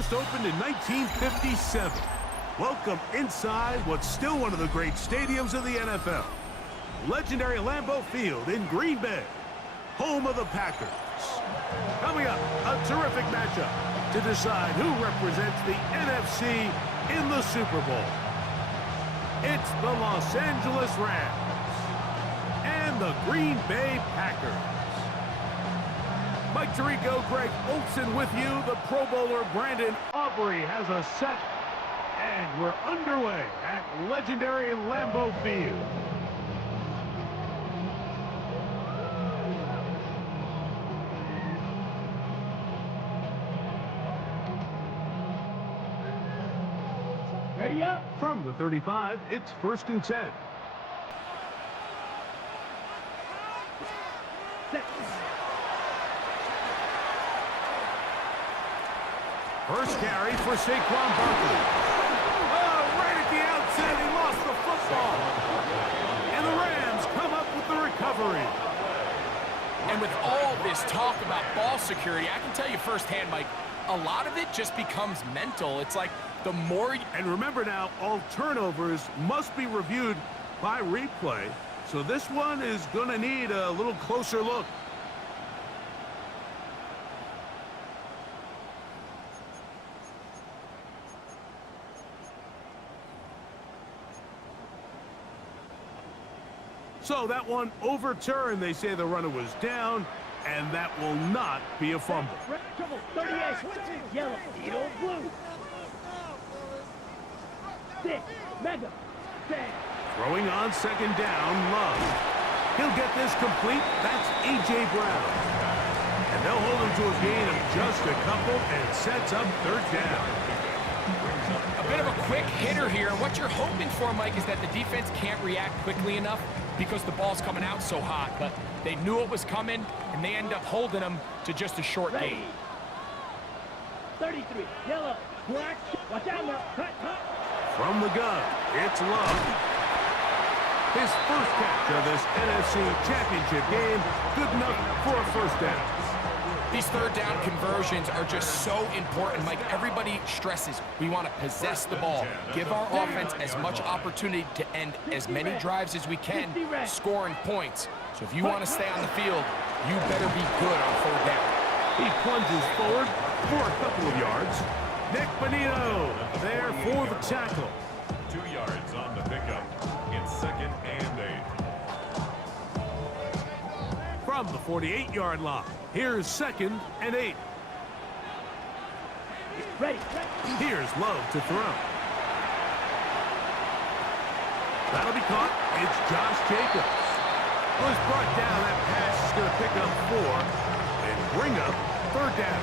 first opened in 1957. Welcome inside what's still one of the great stadiums of the NFL. Legendary Lambeau Field in Green Bay, home of the Packers. Coming up, a terrific matchup to decide who represents the NFC in the Super Bowl. It's the Los Angeles Rams and the Green Bay Packers. Mike Tirico, Greg Olsen with you. The Pro Bowler Brandon Aubrey has a set. And we're underway at legendary Lambeau Field. Ready up. From the 35, it's 1st and 10. First carry for Saquon Barkley. He lost the football. And the Rams come up with the recovery. And with all this talk about ball security, I can tell you firsthand, Mike, a lot of it just becomes mental. It's like the more... And remember now, all turnovers must be reviewed by replay. So this one is going to need a little closer look. So that one overturned. They say the runner was down, and that will not be a fumble. 38, yellow, blue. 6, mega, 10. Throwing on 2nd down, Love. He'll get this complete. That's A.J. Brown. And they'll hold him to a gain of just a couple, and it sets up 3rd down. A bit of a quick hitter here. What you're hoping for, Mike, is that the defense can't react quickly enough because the ball's coming out so hot. But they knew it was coming, and they end up holding them to just a short gain. 33, yellow, black. Watch out now. Cut. From the gun, it's Love. His first catch of this NFC Championship game, good enough for a 1st down. These 3rd down conversions are just so important, Mike. Everybody stresses we want to possess the ball, give our offense as much opportunity to end as many drives as we can, scoring points. So if you want to stay on the field, you better be good on 3rd down. He plunges forward for a couple of yards. Nick Bonito there for the tackle. 2 yards on the pickup. It's 2nd and 8. From the 48-yard line, here's 2nd and 8. Ready. Here's Love to throw. That'll be caught. It's Josh Jacobs. Was brought down. That pass is going to pick up 4 and bring up 3rd down.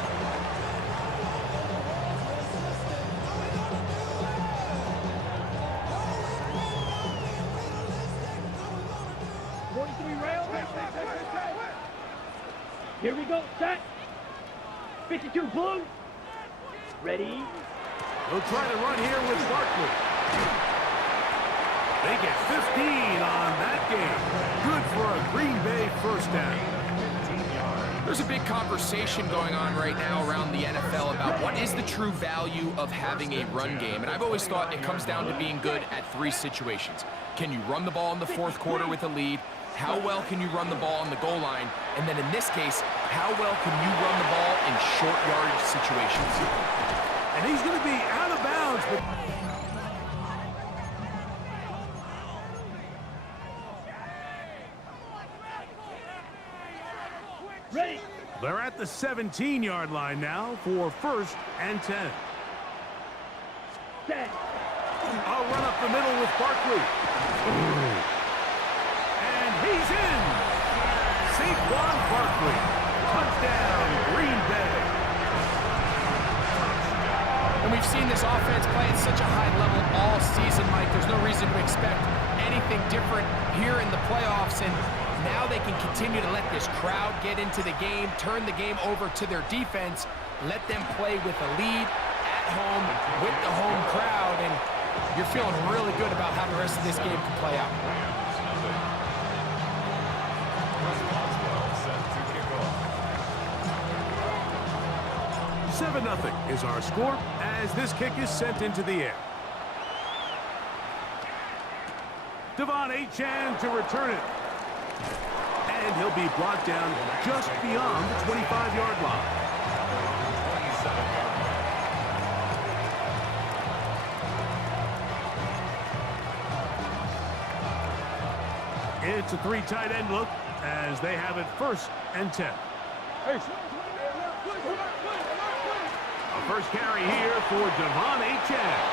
Here we go, set. 52 blue. Ready. They'll try to run here with Barkley. They get 15 on that game. Good for a Green Bay 1st down. There's a big conversation going on right now around the NFL about what is the true value of having a run game. And I've always thought it comes down to being good at 3 situations. Can you run the ball in the 4th quarter with a lead? How well can you run the ball on the goal line? And then in this case, how well can you run the ball in short yardage situations? And he's going to be out of bounds. But ready. They're at the 17-yard line now for 1st and 10. I'll run up the middle with Barkley. And he's in. Saquon Barkley. Touchdown, Green Bay. And we've seen this offense play at such a high level all season, Mike. There's no reason to expect anything different here in the playoffs. And now they can continue to let this crowd get into the game, turn the game over to their defense, let them play with a lead at home with the home crowd. And you're feeling really good about how the rest of this game can play out. 7-0 is our score as this kick is sent into the air. Devon Achane to return it. And he'll be brought down just beyond the 25-yard line. It's a 3 tight end look as they have it 1st and 10. A first carry here for Devon Achane.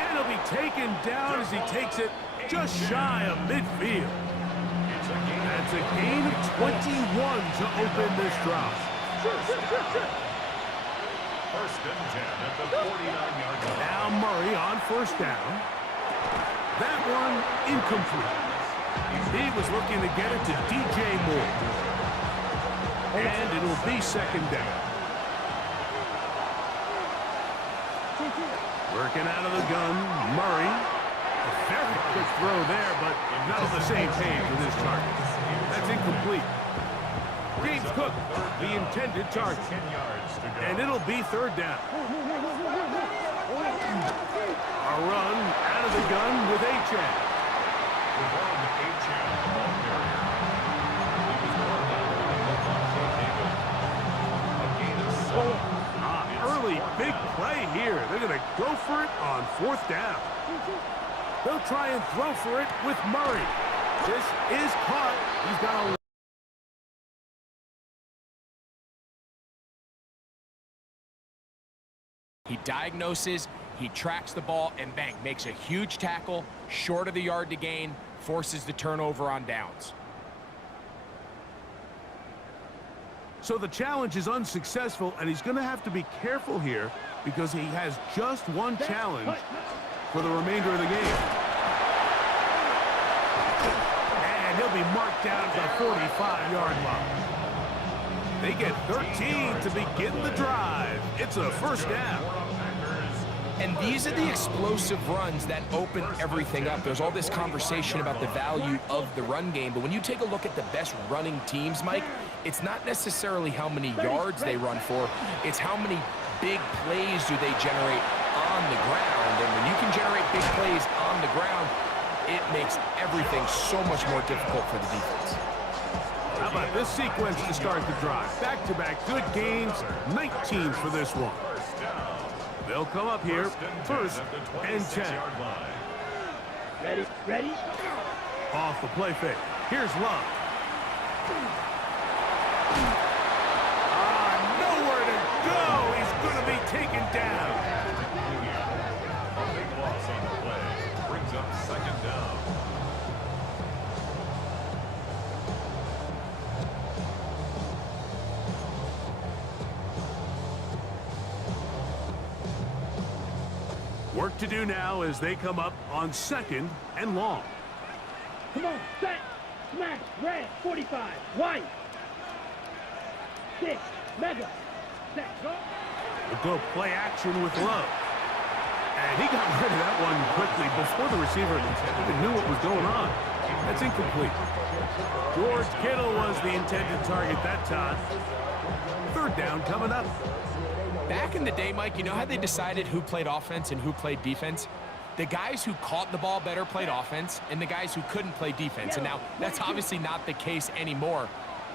And he'll be taken down as he takes it just shy of midfield. That's a gain of 21 to open this drive. First and 10 at the 49-yard line. Now Murray on 1st down. That one incomplete. He was looking to get it to DJ Moore. And it'll be 2nd down. Working out of the gun, Murray. A very quick throw there, but not on the same page with his target. That's incomplete. James Cook, the intended target. And it'll be 3rd down. A run out of the gun with Achane. Early big play here. They're going to go for it on 4th down. They'll try and throw for it with Murray. This is caught. He's got a... He diagnoses, he tracks the ball, and bang, makes a huge tackle, short of the yard to gain, forces the turnover on downs. So the challenge is unsuccessful, and he's going to have to be careful here because he has just one challenge for the remainder of the game. And he'll be marked down at the 45-yard line. They get 13 to begin the drive. It's a 1st down. And these are the explosive runs that open everything up. There's all this conversation about the value of the run game, but when you take a look at the best running teams, Mike, it's not necessarily how many yards they run for, it's how many big plays do they generate on the ground. And when you can generate big plays on the ground, it makes everything so much more difficult for the defense. How about this sequence to start the drive? Back-to-back good gains, 19 for this one. They'll come up here, 1st and 10. Ready? Off the play fake. Here's Love. Nowhere to go. He's going to be taken down. A big loss on the play. Brings up 2nd down. Work to do now as they come up on 2nd and long. Come on, set, smash, red, 45, white. 6, mega, set, go. We'll go play action with Love. And he got rid of that one quickly before the receiver even knew what was going on. That's incomplete. George Kittle was the intended target that time. 3rd down coming up. Back in the day, Mike, you know how they decided who played offense and who played defense? The guys who caught the ball better played offense, and the guys who couldn't play defense. And now, that's obviously not the case anymore.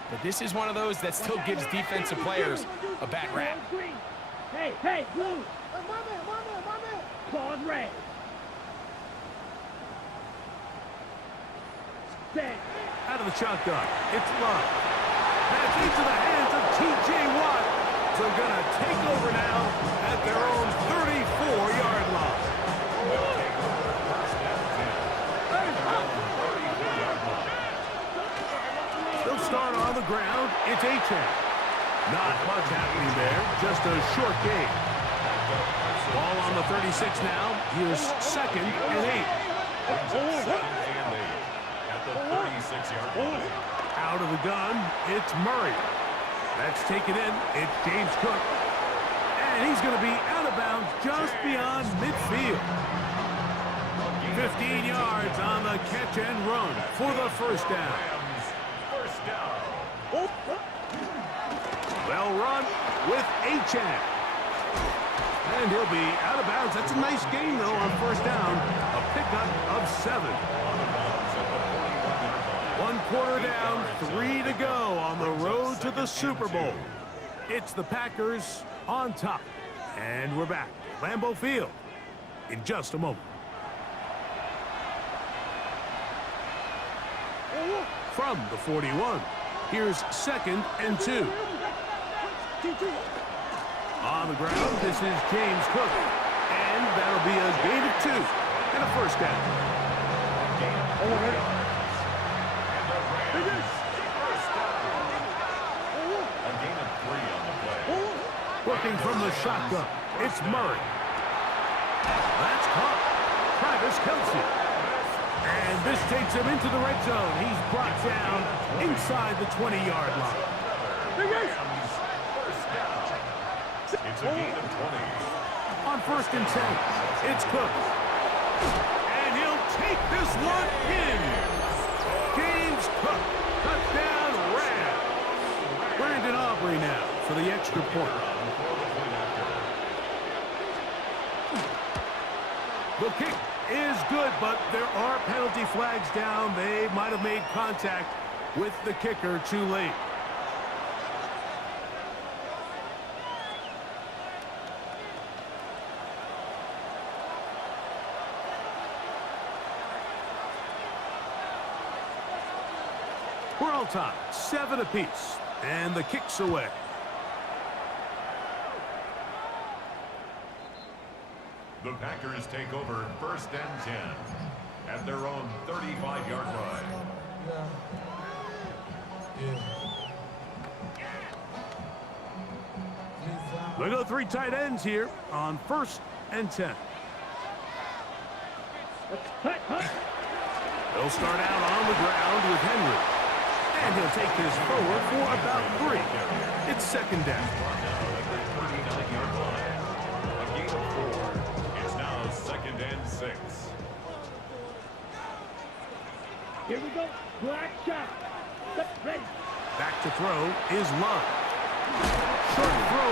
But this is one of those that still gives defensive players a bad rap. Hey, blue. Claws red. Set. Out of the shotgun, it's Love. Pass into the hands of T.J. Watt. So gonna take over now at their own 34-yard line. They'll start on the ground. It's Achane. Not much happening there. Just a short gain. Ball on the 36 now. Here's 2nd and 8. At the 36-yard line. Out of the gun, it's Murray. That's taken in. It's James Cook. And he's going to be out of bounds just beyond midfield. 15 yards on the catch and run for the 1st down. First down. Well run, with Achane. And he'll be out of bounds. That's a nice gain, though, on first down. A pickup of 7. 1 quarter down, 3 to go on the road to the Super Bowl. It's the Packers on top. And we're back at Lambeau Field in just a moment. From the 41, here's 2nd and 2. On the ground, this is James Cook. And that'll be a gain of 2 and a first down. A gain of 3 on the play. Working from the shotgun, it's Murray. That's caught. Travis Kelce. And this takes him into the red zone. He's brought down inside the 20-yard line. It's a gain of 20. On 1st and 10, it's Cook. And he'll take this one in. James Cook, touchdown Rams. Brandon Aubrey now for the extra point. The kick is good, but there are penalty flags down. They might have made contact with the kicker too late. We're all tied, 7 apiece, and the kick's away. The Packers take over 1st and 10 at their own 35-yard line. They go 3 tight ends here on 1st and 10. They'll start out on the ground with Henry. And he'll take this forward for about 3. It's 2nd down. A gain of 4. It's now 2nd and 6. Here we go. Black shot. Ready. Back to throw is Love. Short throw.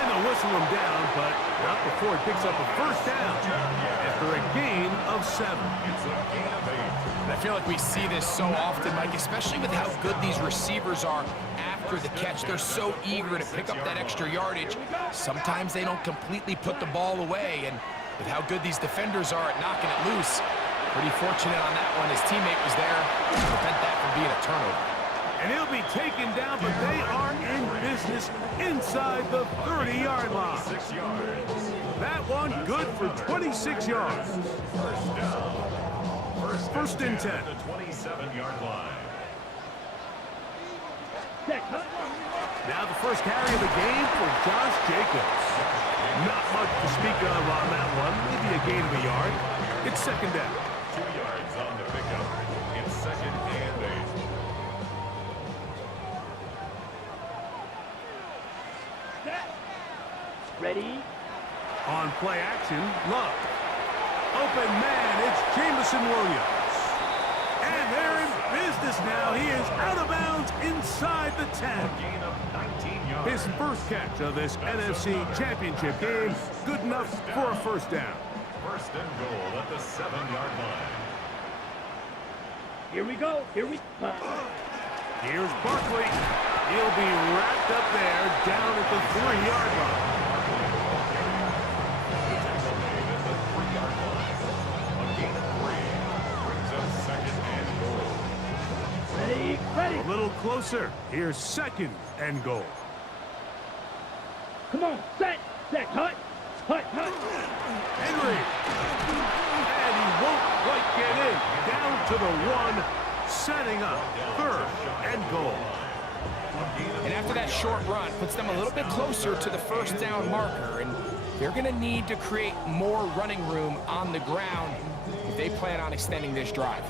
And they'll whistle him down, but not before he picks up a first down after a gain of 7. It's a gain of 8. I feel like we see this so often, Mike, especially with how good these receivers are after the catch. They're so eager to pick up that extra yardage. Sometimes they don't completely put the ball away, and with how good these defenders are at knocking it loose, pretty fortunate on that one. His teammate was there to prevent that from being a turnover. And he'll be taken down, but they are in business inside the 30-yard line. 6 yards. That one good for 26 yards. First down. 1st and 10. The 27-yard line. Now the first carry of the game for Josh Jacobs. Not much to speak of on that one. Maybe a gain of a yard. It's 2nd down. 2 yards on the pickup. It's 2nd and 8. Ready. On play action, Love. Open man, it's Jameson Williams. And they're in business now. He is out of bounds inside the 10. Gain of 19 yards. His first catch of this NFC Championship game. Good enough for a first down. 1st and goal at the 7-yard line. Here we go. Here's Barkley. He'll be wrapped up there down at the 3-yard line. Ready. A little closer. Here's 2nd and goal. Come on. Set. Hut. Henry. And he won't quite get in. Down to the 1. Setting up 3rd and goal. And after that short run, puts them a little bit closer to the first down marker. And they're going to need to create more running room on the ground if they plan on extending this drive.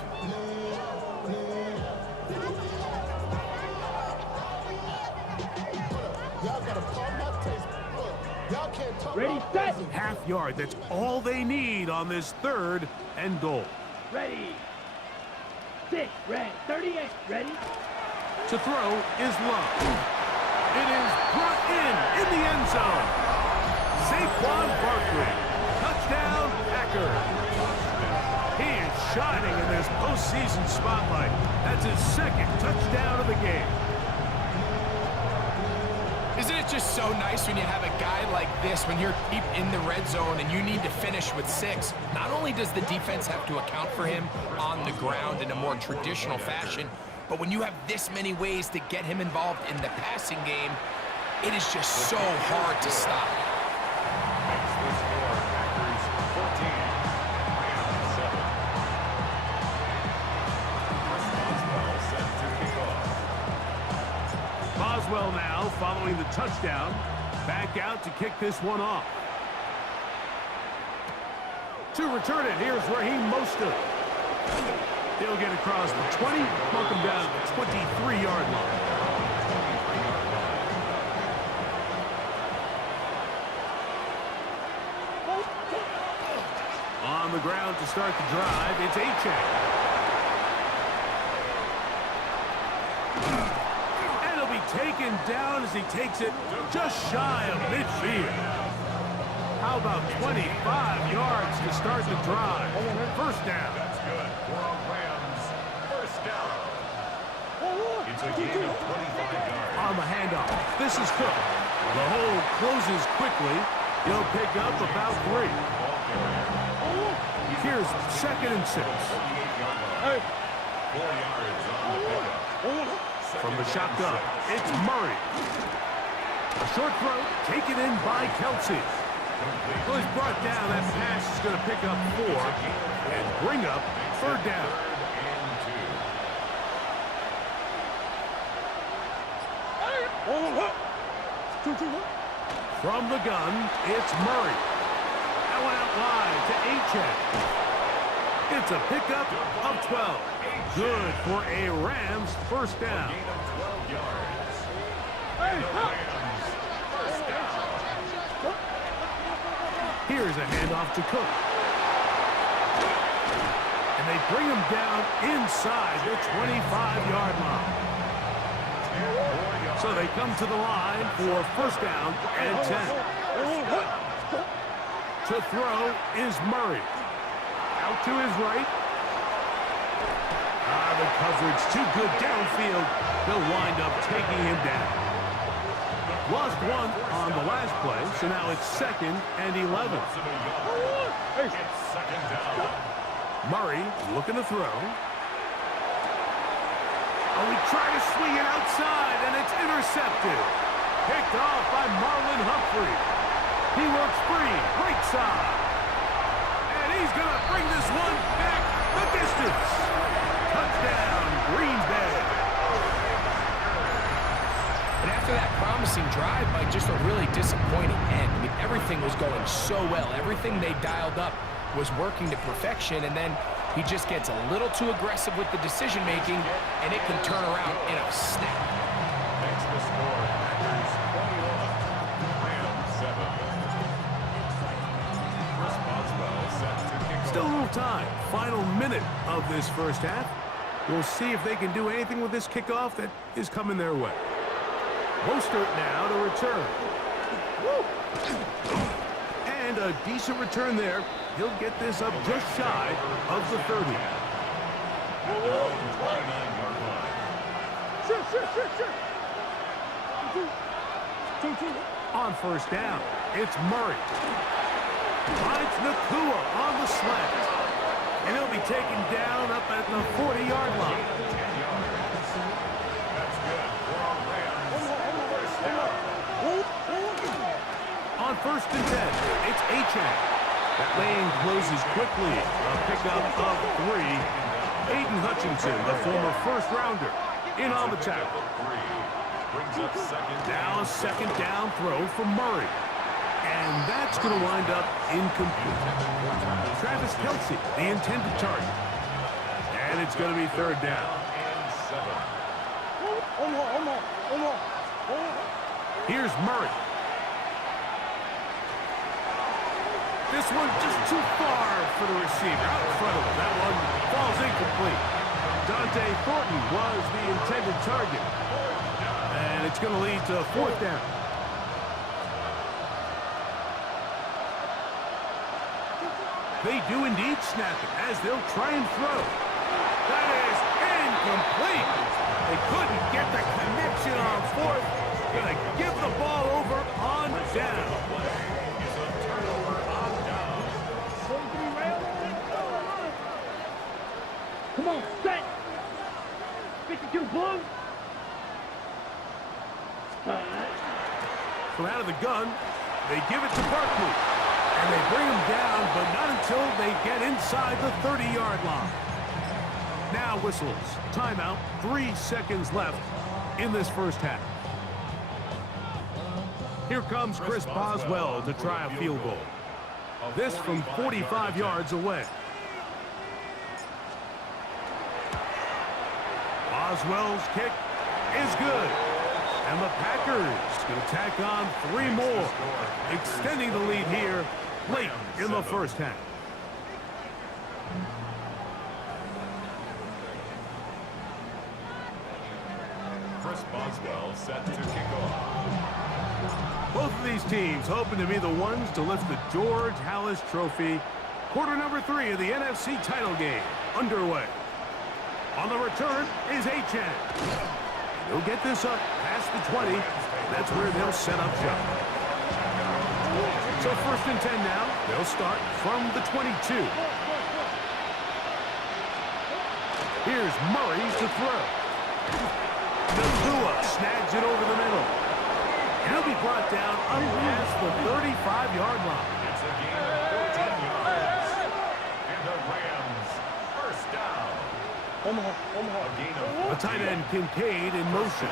Ready, set. Half yard. That's all they need on this 3rd and goal. Ready. 6, red, 38, ready. To throw is Love. shining in this postseason spotlight. That's his second touchdown of the game. Isn't it just so nice when you have a guy like this, when you're deep in the red zone and you need to finish with 6? Not only does the defense have to account for him on the ground in a more traditional fashion, but when you have this many ways to get him involved in the passing game, it is just so hard to stop. Boswell now following the touchdown. Back out to kick this one off. To return it, here's Raheem Mostert. He'll get across the 20, mark him down at the 23-yard line. On the ground to start the drive, it's Achane. And he'll be taken down as he takes it just shy of midfield. How about 25 yards to start the drive? First down. That's good for a Rams first down. It's a gain of 25 yards. On the handoff, this is Cook. The hole closes quickly. He'll pick up about 3. Here's 2nd and 6. 4 yards on the pickup. From the shotgun, it's Murray. A short throw taken in by Kelce. Well, he's brought down. That pass is going to pick up 4 and bring up 3rd down. From the gun, it's Murray. That went out wide to Achane. It's a pickup of 12. Good for a Rams first down. Gain of 12 yards. And the Rams first down. Here's a handoff to Cook. And they bring him down inside the 25-yard line. So they come to the line for first down and 10. To throw is Murray. Out to his right. The coverage too good downfield. They'll wind up taking him down. Lost 1 on the last play, so now it's 2nd and 11. It's 2nd down. Murray looking to throw. Oh, he tried to swing it outside, and it's intercepted. Picked off by Marlon Humphrey. He works free, right side. And he's going to bring this one back the distance. Touchdown, Green Bay. And after that promising drive, Mike, just a really disappointing end. I mean, everything was going so well. Everything they dialed up was working to perfection, and then he just gets a little too aggressive with the decision-making, and it can turn around in a snap. Makes the score. Packers 21, Rams 7. Chris Boswell set to kick off. Still a little time. Final minute of this first half. We'll see if they can do anything with this kickoff that is coming their way. Mostert now to return. And a decent return there. He'll get this up just shy of the 30. At their own 29-yard line. On first down, it's Murray. Finds Nacua on the slant. And he'll be taken down up at the 40-yard line. 10 yards. That's good for a Rams first down. On 1st and 10, it's Achane. That lane closes quickly. A pickup of 3. Aiden Hutchinson, the former first-rounder, in on the tackle. Brings up 2nd down. Now a 2nd down throw for Murray. And that's going to wind up incomplete. Travis Kelce, the intended target. And it's going to be 3rd down. Here's Murray. This one just too far for the receiver. Out in front of him. That one falls incomplete. Dante Thornton was the intended target. And it's going to lead to 4th down. They do indeed snap it as they'll try and throw. That is incomplete. They couldn't get the connection on fourth. Gonna give the ball over on down. Come on, set. 52 blue. From out of the gun, they give it to Barkley. And they bring him down, but not until they get inside the 30-yard line. Now whistles. Timeout. 3 seconds left in this first half. Here comes Chris Boswell to try a field goal. This from 45 yards away. Boswell's kick is good. And the Packers going to tack on 3 more, extending the lead here late in the first half. Chris Boswell set to kick off. Both of these teams hoping to be the ones to lift the George Halas Trophy. Quarter number 3 of the NFC title game underway. On the return is Achane. They'll get this up past the 20. That's where they'll set up shop. So first and 10 now. They'll start from the 22. Here's Murray to throw. Nacua snags it over the middle. He'll be brought down past the 35-yard line. It's a gain of 14 yards. And the Rams, first down. A tight end, Kincaid, in motion.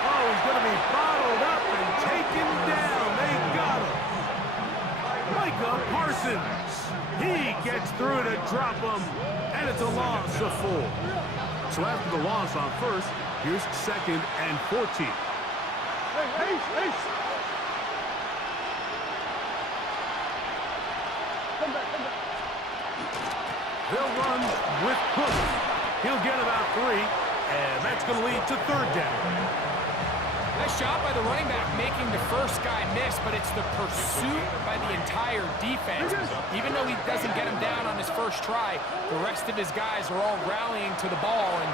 Oh, he's going to be bottled up and taken down. They got him. Micah Parsons. He gets through to drop him, and it's a loss of 4. So after the loss on first, here's 2nd and 14. They'll run with Puka. He'll get about 3, and that's going to lead to 3rd down. Nice job by the running back making the first guy miss, but it's the pursuit by the entire defense. Even though he doesn't get him down on his first try, the rest of his guys are all rallying to the ball, and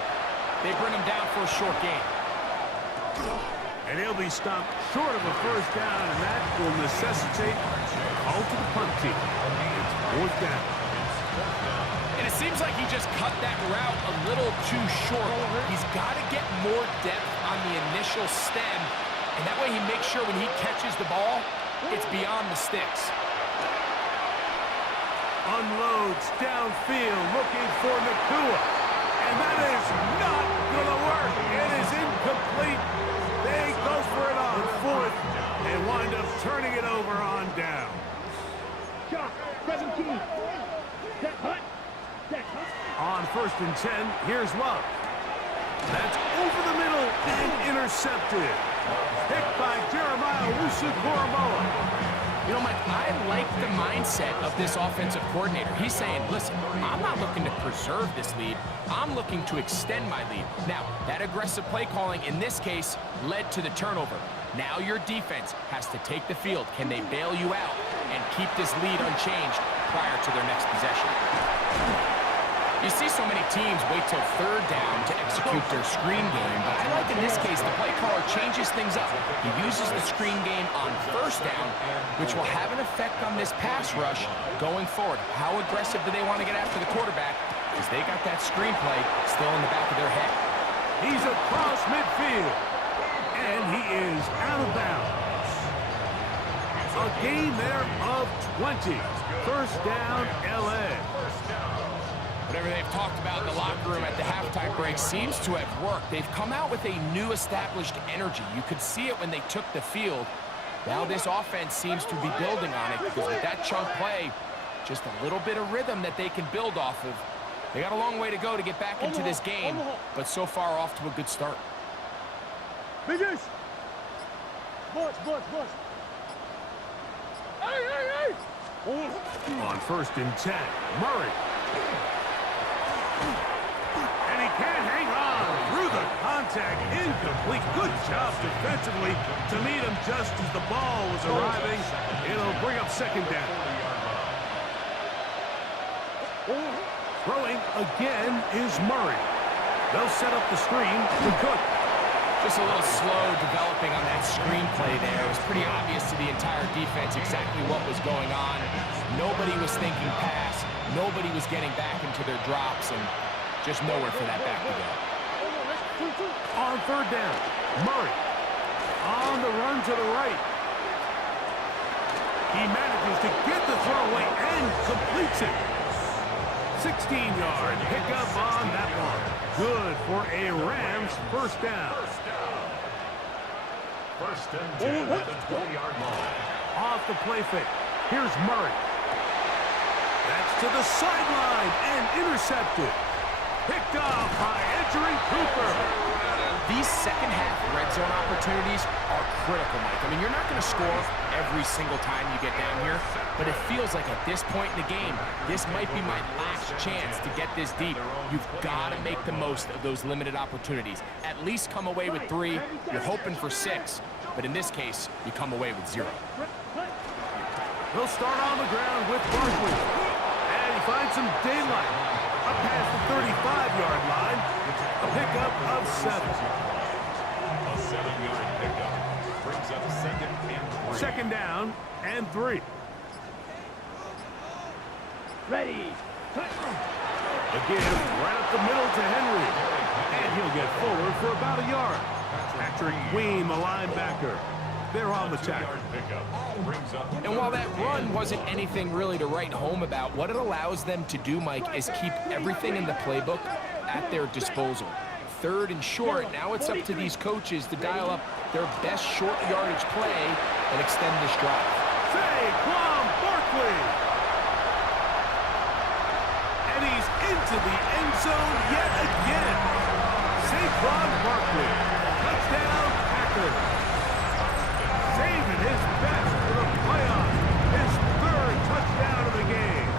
they bring him down for a short gain. And he'll be stopped short of a first down, and that will necessitate a call to the punt team. It's 4th down. And it seems like he just cut that route a little too short. He's got to get more depth on the initial stem, and that way he makes sure when he catches the ball, it's beyond the sticks. Unloads downfield, looking for Nacua. And that is not going to work. It is incomplete. They go for it on 4th and wind up turning it over on down. Shot, 17. Set hut. On 1st and 10, here's Love. That's over the middle and intercepted. Picked by Jeremiah Wusu-Koramoah. You know, Mike, I like the mindset of this offensive coordinator. He's saying, listen, I'm not looking to preserve this lead. I'm looking to extend my lead. Now, that aggressive play calling in this case led to the turnover. Now your defense has to take the field. Can they bail you out and keep this lead unchanged prior to their next possession? You see so many teams wait till 3rd down to execute their screen game, but I like in this case the play caller changes things up. He uses the screen game on 1st down, which will have an effect on this pass rush going forward. How aggressive do they want to get after the quarterback? Because they got that screen play still in the back of their head. He's across midfield, and he is out of bounds. A gain there of 20. First down, L.A. Whatever they've talked about in the locker room at the halftime break seems to have worked. They've come out with a new established energy. You could see it when they took the field. Now this offense seems to be building on it because with that chunk play, just a little bit of rhythm that they can build off of. They got a long way to go to get back into this game, but so far off to a good start. Biggest. Bush. Hey. On 1st and 10, Murray. And he can't hang on through the contact. Incomplete. Good job defensively to meet him just as the ball was arriving. It'll bring up 2nd down. Throwing again is Murray. They'll set up the screen to Cook. Just a little slow developing on that screenplay there. It was pretty obvious to the entire defense exactly what was going on. Nobody was thinking pass. Nobody was getting back into their drops, and just nowhere for that back to go. On third down, Murray on the run to the right. He manages to get the throw away and completes it. 16-yard pickup on that one. Good for a Rams first down. First and 10 at the 20-yard line. Off the play fake. Here's Murray. That's to the sideline and intercepted. Picked off by entering Cooper. These second-half red zone opportunities are critical, Mike. I mean, you're not going to score every single time you get down here, but it feels like at this point in the game, this might be my last chance to get this deep. You've got to make the most of those limited opportunities. At least come away with 3. You're hoping for 6, but in this case, you come away with 0. He'll start on the ground with Barkley, and he finds some daylight up past the 35-yard line. A pickup of 7. A 7-yard pickup brings up second and 3. Second down and 3. Ready. Again, right up the middle to Henry. And he'll get forward for about a yard. Patrick Queen, the linebacker. They're on the tackle. And while that run wasn't anything really to write home about, what it allows them to do, Mike, is keep everything in the playbook at their disposal. Third and short, now it's up to these coaches to dial up their best short yardage play and extend this drive. Saquon Barkley. And he's into the end zone yet again. Saquon Barkley. Touchdown, Packers. Saving his best for the playoffs. His 3rd touchdown of the game.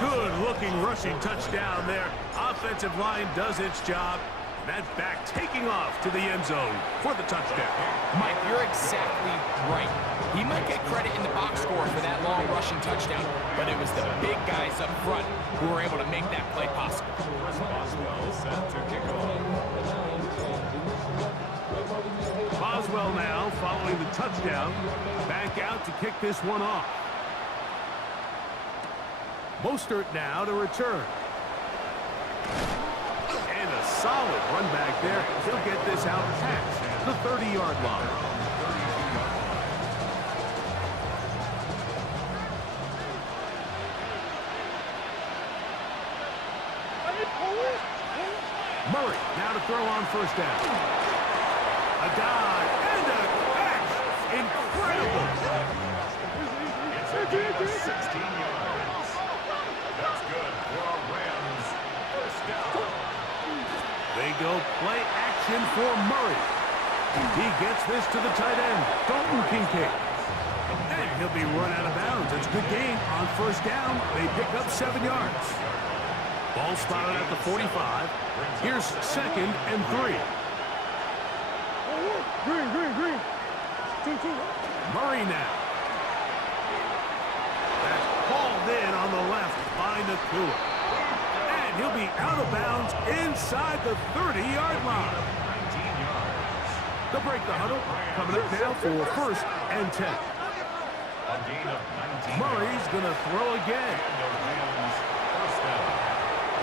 Good-looking rushing touchdown there. Offensive line does its job. That back taking off to the end zone for the touchdown. Mike, you're exactly right. He might get credit in the box score for that long rushing touchdown, but it was the big guys up front who were able to make that play possible. Boswell set to kick off. Boswell now, following the touchdown, back out to kick this one off. Mostert now to return. And a solid run back there. He'll get this out past the 30-yard line. Murray now to throw on first down. A dive and a catch. Incredible. It's 16 yards. That's good for a Rams first down. They go play action for Murray. He gets this to the tight end, Dalton Kincaid. And he'll be run out of bounds. It's a good gain on first down. They pick up 7 yards. Ball spotted at the 45. Here's 2nd and 3. Green. 2. Murray now. That's hauled in on the left by Nacua. And he'll be out of bounds inside the 30-yard line. 19 yards. They'll break the huddle. Coming up now for 1st and 10. A gain of 19. Murray's going to throw again. The Rams first down.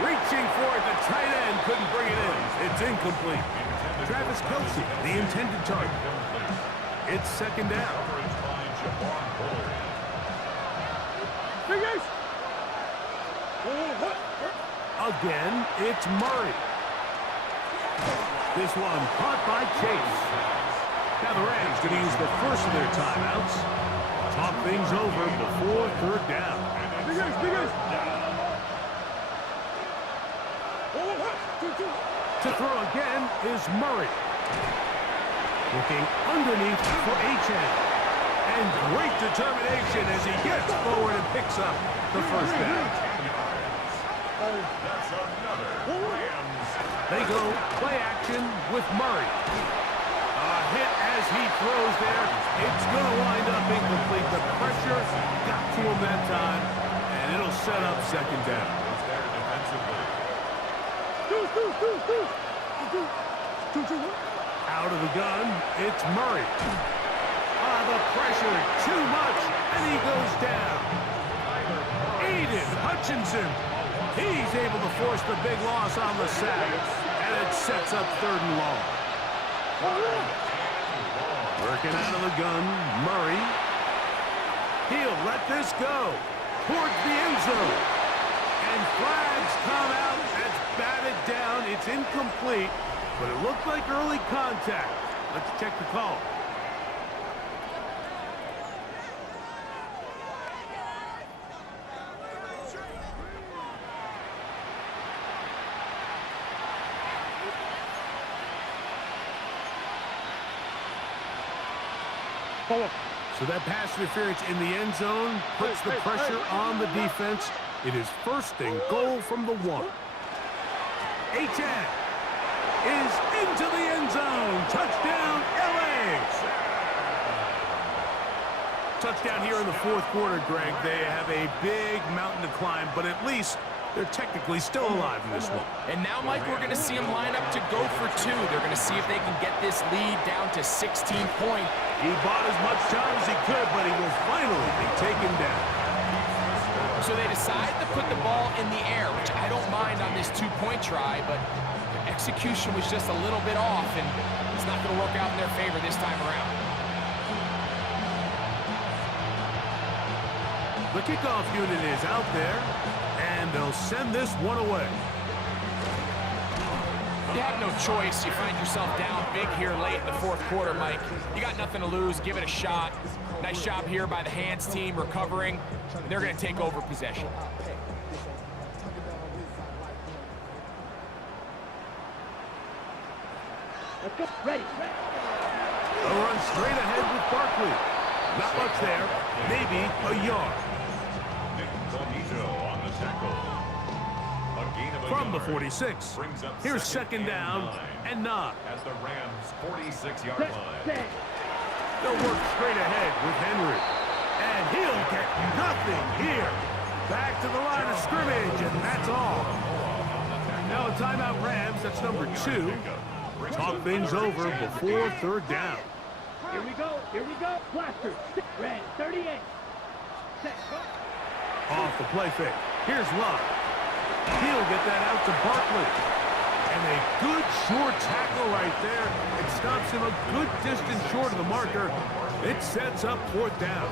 Reaching for it, the tight end couldn't bring it in. It's incomplete. Travis Kelce, the intended target. It's 2nd down. Coverage by Jamaar. Again, it's Murray. This one caught by Chase. Now the Rams going to use the first of their timeouts. Talk things over before 3rd down. To throw again is Murray. Looking underneath for Achane. And great determination as he gets forward and picks up the first down. That's another Rams. They go play action with Murray. A hit as he throws there. It's going to wind up incomplete. The pressure got to him that time, and And it'll set up second down. Was there defensively. Out of the gun, it's Murray. The pressure, too much, and he goes down. Aiden Hutchinson. He's able to force the big loss on the sack, and it sets up 3rd and long. Working out of the gun, Murray. He'll let this go towards the end zone. And flags come out. That's batted down. It's incomplete, but it looked like early contact. Let's check the call. So that pass interference in the end zone puts the pressure on the defense. It is 1st and goal from the 1. Achane is into the end zone. Touchdown, LA. Touchdown here in the 4th quarter, Greg. They have a big mountain to climb, but at least they're technically still alive in this one. And now, Mike, we're going to see them line up to go for 2. They're going to see if they can get this lead down to 16 points. He bought as much time as he could, but he will finally be taken down. So they decide to put the ball in the air, which I don't mind on this 2-point try, but the execution was just a little bit off, and it's not going to work out in their favor this time around. The kickoff unit is out there, and they'll send this one away. You have no choice. You find yourself down big here late in the 4th quarter, Mike. You got nothing to lose. Give it a shot. Nice job here by the hands team recovering. They're going to take over possession. Let's go. Ready. They'll run straight ahead with Barkley. Not much there. Maybe a yard. on the tackle. From the 46. Here's 2nd down and 9. At the Rams' 46-yard line. They'll work straight ahead with Henry. And he'll get nothing here. Back to the line of scrimmage, and that's all. Now a timeout, Rams. That's number 2. Talk things over before 3rd down. Here we go. Here we go. Blaster. Red. 38. Set. Go. Off the play fake. Here's Love. He'll get that out to Barkley. And a good short tackle right there. It stops him a good distance short of the marker. It sets up 4th down.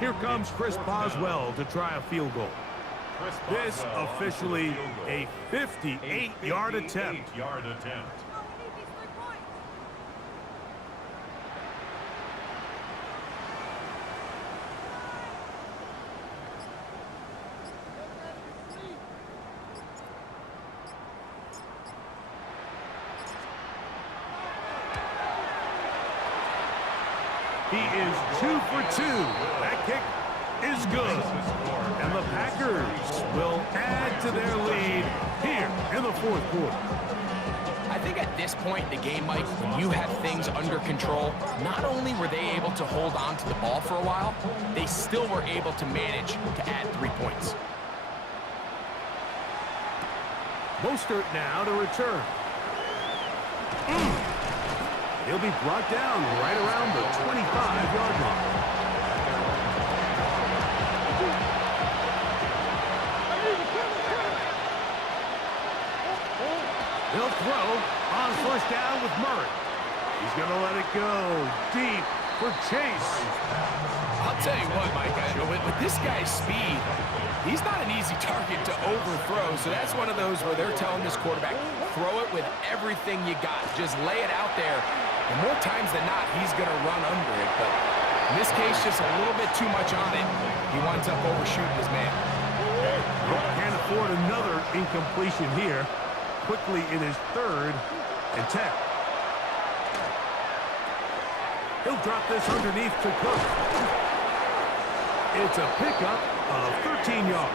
Here comes Chris Boswell to try a field goal. This officially a 58-yard attempt. He is 2 for 2. That kick is good. And the Packers will add to their lead here in the 4th quarter. I think at this point in the game, Mike, when you have things under control, not only were they able to hold on to the ball for a while, they still were able to manage to add 3 points. Mostert now to return. He'll be brought down right around the 25-yard line. He'll throw on 1st down with Murray. He's going to let it go deep for Chase. I'll tell you what, Mike, with this guy's speed, he's not an easy target to overthrow. So that's one of those where they're telling this quarterback, throw it with everything you got. Just lay it out there. And more times than not, he's going to run under it. But in this case, just a little bit too much on it. He winds up overshooting his man. Can't afford another incompletion here. Quickly in his 3rd and 10. He'll drop this underneath to Cook. It's a pickup of 13 yards.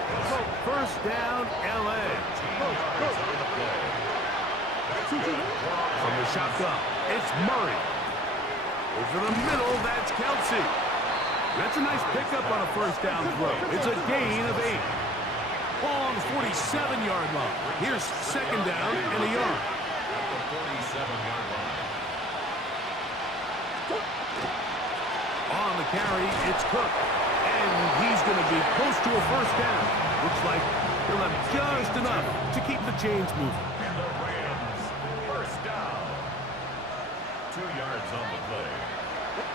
1st down, LA. From the shotgun, it's Murray. Over the middle, that's Kelce. That's a nice pickup on a first down throw. It's a gain of 8. Ball on the 47-yard line. Here's second down and a yard. At the 47-yard line. On the carry, it's Cook. And he's going to be close to a first down. Looks like he'll have just enough to keep the chains moving. And the Rams, first down. 2 yards on the play.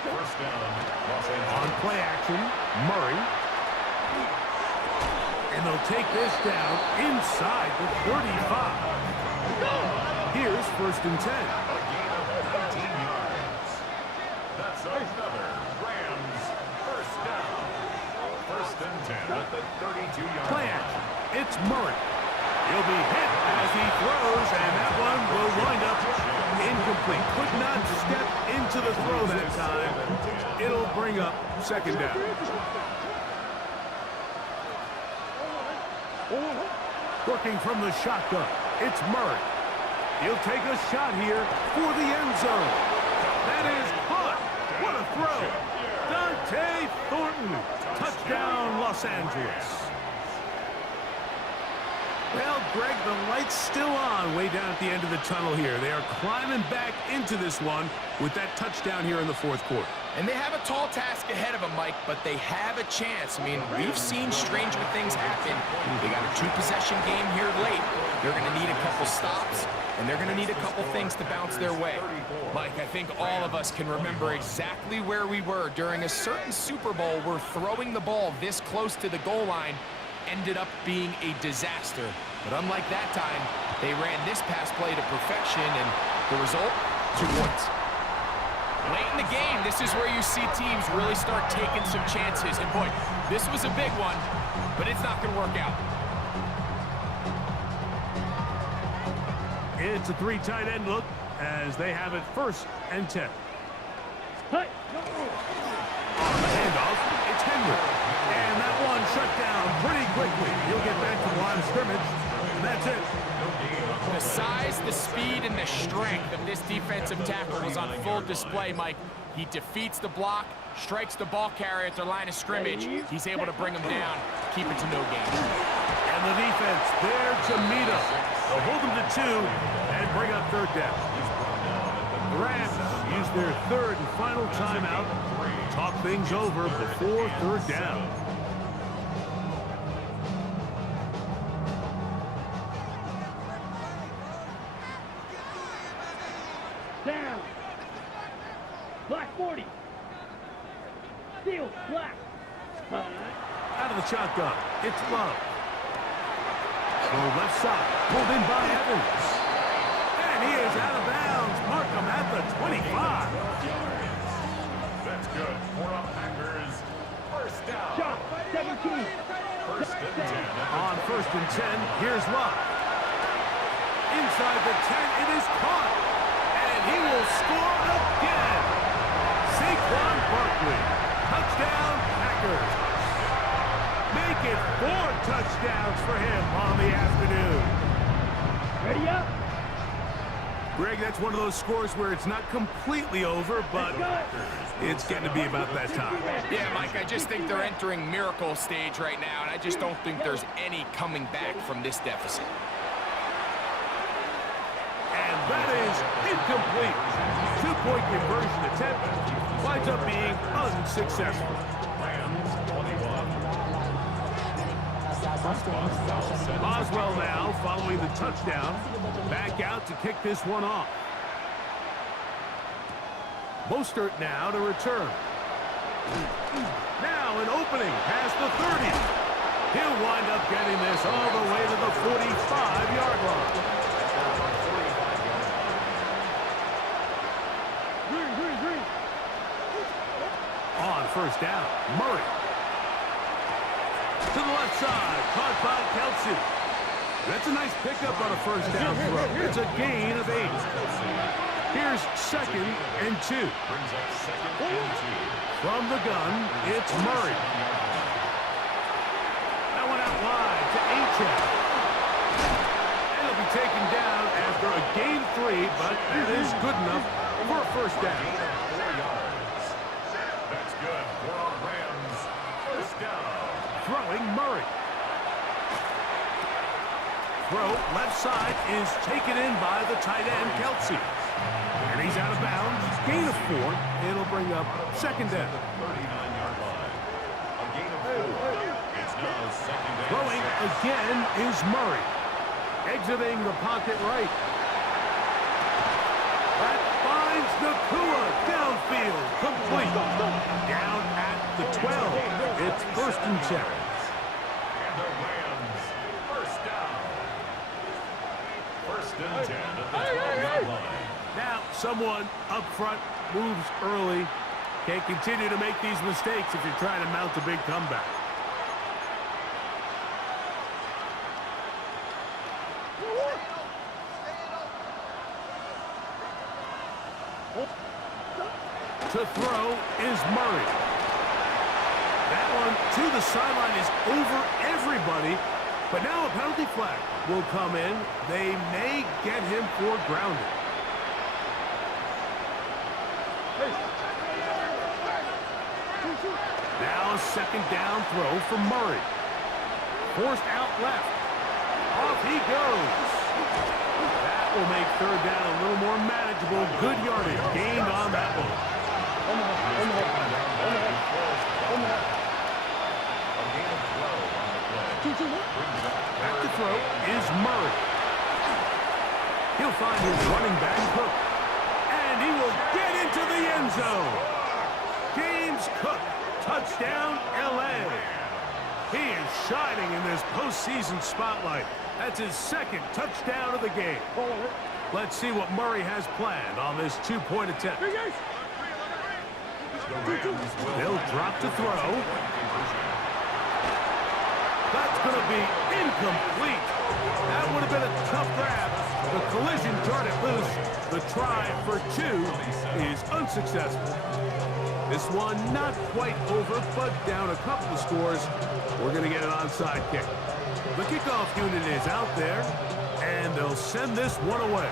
First down, Los Angeles. On play action, Murray. And they'll take this down inside the 35. Here's first and 10. A gain of 19 yards. That's another Rams first down. First and 10 at the 32-yard Play line. action. It's Murray. He'll be hit as he throws, and that one will wind up incomplete. Could not step into the throw that time. It'll bring up second down. Working from the shotgun, it's Murray. He'll take a shot here for the end zone. That is caught. What a throw. Dante Thornton. Touchdown, Los Angeles. Well, Greg, the light's still on way down at the end of the tunnel here. They are climbing back into this one with that touchdown here in the fourth quarter. And they have a tall task ahead of them, Mike, but they have a chance. I mean, we've seen stranger things happen. They got a 2-possession game here late. They're going to need a couple stops, and they're going to need a couple things to bounce their way. Mike, I think all of us can remember exactly where we were during a certain Super Bowl where throwing the ball this close to the goal line ended up being a disaster. But unlike that time, they ran this pass play to perfection, and the result, 2 points. Late in the game, this is where you see teams really start taking some chances. And boy, this was a big one, but it's not going to work out. It's a 3 tight end look as they have it first and 10. Hey, On the handoff, it's Henry. And that one shut down pretty quickly. He'll get back to the line of scrimmage, and that's it. The size, the speed, and the strength of this defensive tackle was on full display, Mike. He defeats the block, strikes the ball carrier at the line of scrimmage. He's able to bring him down, keep it to no gain. And the defense there to meet him. They'll hold him to 2 and bring up third down. The Rams use their third and final timeout. Talk things over before third down. down. Black 40. Steel, black. Out of the shotgun, it's Love. Throw left side, pulled in by Evans. And he is out of bounds. Markham at the 25. That's good for a Packers first down. Shot, 17. First and 10. On first and 10, here's Love. Inside the 10, it is caught. And he will score again. Saquon Barkley. Touchdown, Packers. Make it 4 touchdowns for him on the afternoon. Ready up. Greg, that's one of those scores where it's not completely over, but it's getting to be about that time. Yeah, Mike, I just think they're entering miracle stage right now, and I just don't think there's any coming back from this deficit. And that is incomplete. 2-point conversion attempt winds up being unsuccessful. Rams 21. Boswell now following the touchdown. Back out to kick this one off. Mostert now to return. Now an opening past the 30. He'll wind up getting this all the way to the 45-yard line. On first down, Murray. To the left side, caught by Kelce. That's a nice pickup on a first down throw. It's a gain of 8. Here's second and 2. Brings up second and 2. From the gun, it's Murray. That one out wide to Achane. And it'll be taken down after a gain 3, but it is good enough for a first down. Gain of 4 yards. That's good for a Rams left side is taken in by the tight end, Kelce. And he's out of bounds. Gain of 4. It'll bring up second down. 39-yard line. A gain of 4. It's now second down. Throwing again is Murray. Exiting the pocket right. That finds Nacua downfield. Complete. Down at the 12. It's first and 10. And the Rams, first down. First and 10 at the 12-yard line. Now, someone up front moves early. Can't continue to make these mistakes if you're trying to mount a big comeback. To throw is Murray. That one to the sideline is over everybody. But now a penalty flag will come in. They may get him for grounding. Now a second down throw for Murray. Forced out left. Off he goes. That will make third down a little more manageable. Good yardage gained on that one. Back to throw is Murray. He'll find his running back, Cook. And he will get into the end zone. James Cook, touchdown, L.A. He is shining in this postseason spotlight. That's his second touchdown of the game. Let's see what Murray has planned on this two-point attempt. They'll drop to throw. That's going to be incomplete. That would have been a tough grab. The collision turned it loose. The try for 2 is unsuccessful. This one not quite over, but down a couple of scores. We're going to get an onside kick. The kickoff unit is out there, and they'll send this one away.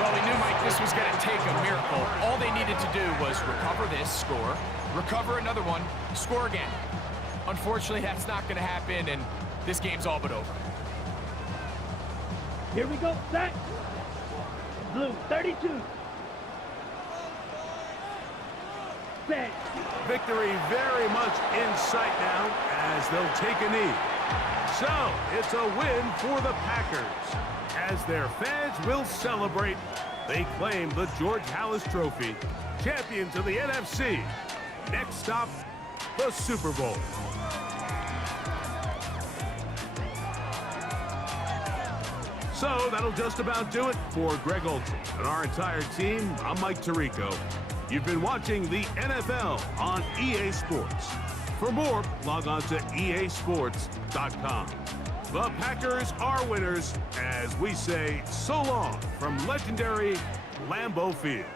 Well, we knew, Mike, this was going to take a miracle. All they needed to do was recover this, score, recover another one, score again. Unfortunately, that's not going to happen, and this game's all but over. Here we go, set. Blue, 32. Set. Victory very much in sight now as they'll take a knee. So, it's a win for the Packers. As their fans will celebrate, they claim the George Halas Trophy, champions of the NFC. Next stop, the Super Bowl. So that'll just about do it for Greg Olson and our entire team. I'm Mike Tirico. You've been watching the NFL on EA Sports. For more, log on to easports.com. The Packers are winners as we say so long from legendary Lambeau Field.